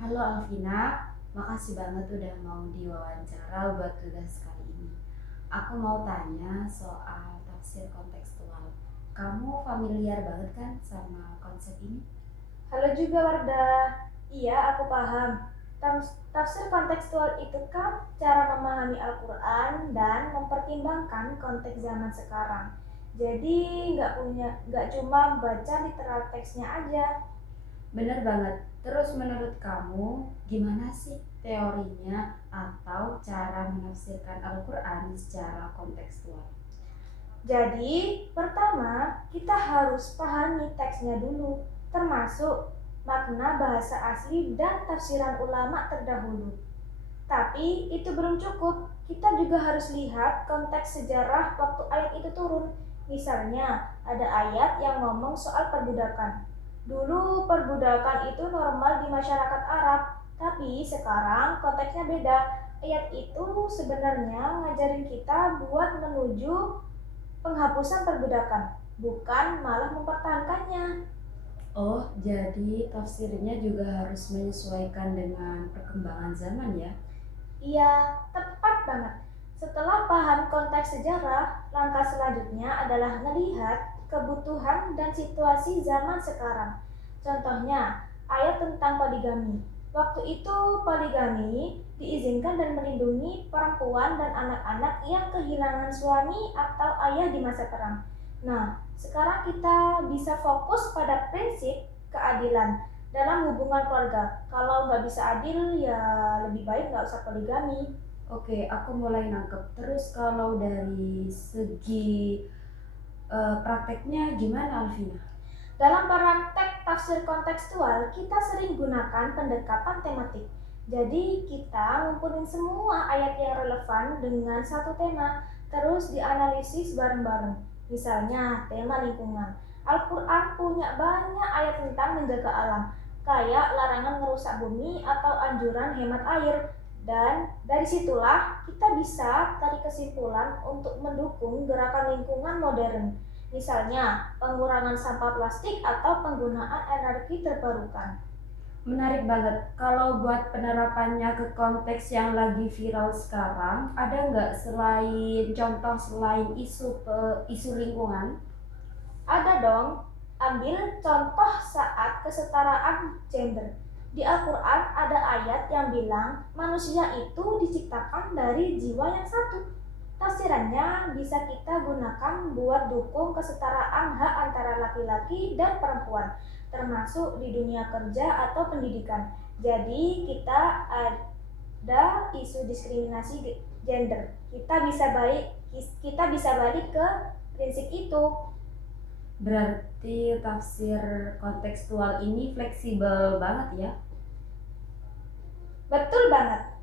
Halo Alvina, makasih banget udah mau diwawancara buat tugas kali ini. Aku mau tanya soal tafsir kontekstual. Kamu familiar banget kan sama konsep ini? Halo juga Wardah. Iya, aku paham. Tafsir kontekstual itu kan cara memahami Al-Quran dan mempertimbangkan konteks zaman sekarang. Jadi nggak cuma baca literal teksnya aja. Bener banget. Terus menurut kamu gimana sih teorinya atau cara menafsirkan Al-Quran secara kontekstual? Jadi, pertama kita harus pahami teksnya dulu, termasuk makna bahasa asli dan tafsiran ulama terdahulu. Tapi itu belum cukup. Kita juga harus lihat konteks sejarah waktu ayat itu turun. Misalnya, ada ayat yang ngomong soal perbudakan. Dulu perbudakan itu normal di masyarakat Arab, tapi sekarang konteksnya beda. Ayat itu sebenarnya ngajarin kita buat menuju penghapusan perbudakan, bukan malah mempertahankannya. Oh, jadi tafsirnya juga harus menyesuaikan dengan perkembangan zaman ya? Iya, tepat banget. Setelah paham konteks sejarah, langkah selanjutnya adalah melihat kebutuhan dan situasi zaman sekarang. Contohnya, ayat tentang poligami. Waktu itu poligami diizinkan dan melindungi perempuan dan anak-anak yang kehilangan suami atau ayah di masa perang. Nah, sekarang kita bisa fokus pada prinsip keadilan dalam hubungan keluarga. Kalau nggak bisa adil, ya lebih baik nggak usah poligami. Oke, aku mulai nangkep. Terus kalau dari segi prakteknya gimana Alvina? Dalam praktek tafsir kontekstual, kita sering gunakan pendekatan tematik. Jadi kita ngumpulin semua ayat yang relevan dengan satu tema, terus dianalisis bareng-bareng. Misalnya tema lingkungan. Al-Quran punya banyak ayat tentang menjaga alam, kayak larangan merusak bumi atau anjuran hemat air. Dan dari situlah kita bisa tarik kesimpulan untuk mendukung gerakan lingkungan modern. Misalnya, pengurangan sampah plastik atau penggunaan energi terbarukan. Menarik banget. Kalau buat penerapannya ke konteks yang lagi viral sekarang, ada nggak selain isu lingkungan? Ada dong, ambil contoh saat kesetaraan gender. Di Al-Quran ada ayat yang bilang manusia itu diciptakan dari jiwa yang satu. Tafsirannya bisa kita gunakan buat dukung kesetaraan hak antara laki-laki dan perempuan, termasuk di dunia kerja atau pendidikan. Jadi kita ada isu diskriminasi gender. Kita bisa balik ke prinsip itu. Berarti tafsir kontekstual ini fleksibel banget ya? Betul banget.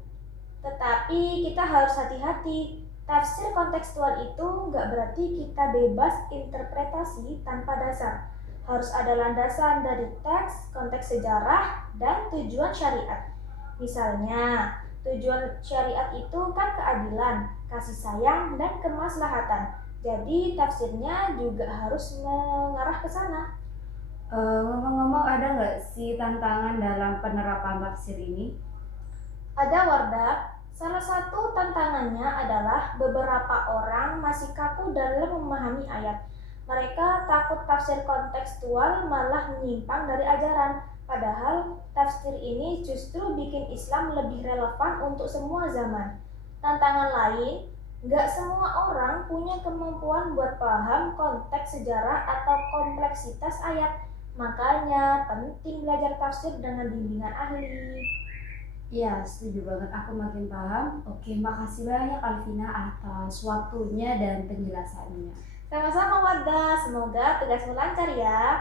Tetapi kita harus hati-hati. Tafsir kontekstual itu nggak berarti kita bebas interpretasi tanpa dasar. Harus ada landasan dari teks, konteks sejarah, dan tujuan syariat. Misalnya, tujuan syariat itu kan keadilan, kasih sayang, dan kemaslahatan. Jadi tafsirnya juga harus mengarah ke sana. Ngomong-ngomong, ada nggak sih tantangan dalam penerapan tafsir ini? Ada Wardah, salah satu tantangannya adalah beberapa orang masih kaku dalam memahami ayat. Mereka takut tafsir kontekstual malah menyimpang dari ajaran. Padahal tafsir ini justru bikin Islam lebih relevan untuk semua zaman. Tantangan lain, nggak semua orang punya kemampuan buat paham konteks sejarah atau kompleksitas ayat. Makanya penting belajar tafsir dengan bimbingan ahli. Iya, setuju banget. Aku makin paham. Oke, makasih banyak Alvina atas waktunya dan penjelasannya. Sama-sama Wardah, semoga tugasmu lancar ya.